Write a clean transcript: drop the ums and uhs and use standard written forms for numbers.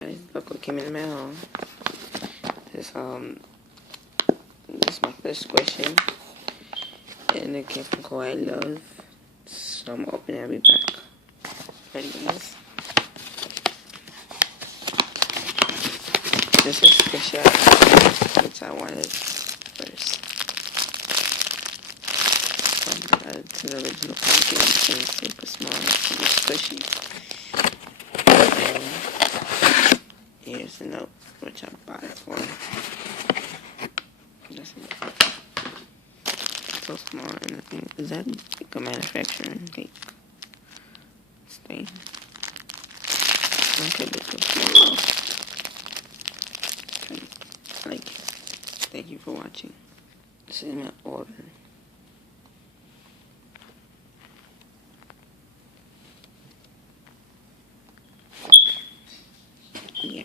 Look what came in the mail. This is my first question, and it came from Kawaii Love. So I'm gonna open it. I'll be back. Ready, guys? This is the shot which I wanted first. It's an original package and super small, super squishy. Here's the note, which I bought it for. That's it. So small, and I think, is that like a manufacturing thing? Stain. Okay, but so small. Okay, I like it. Thank you for watching. This is my order. Yeah.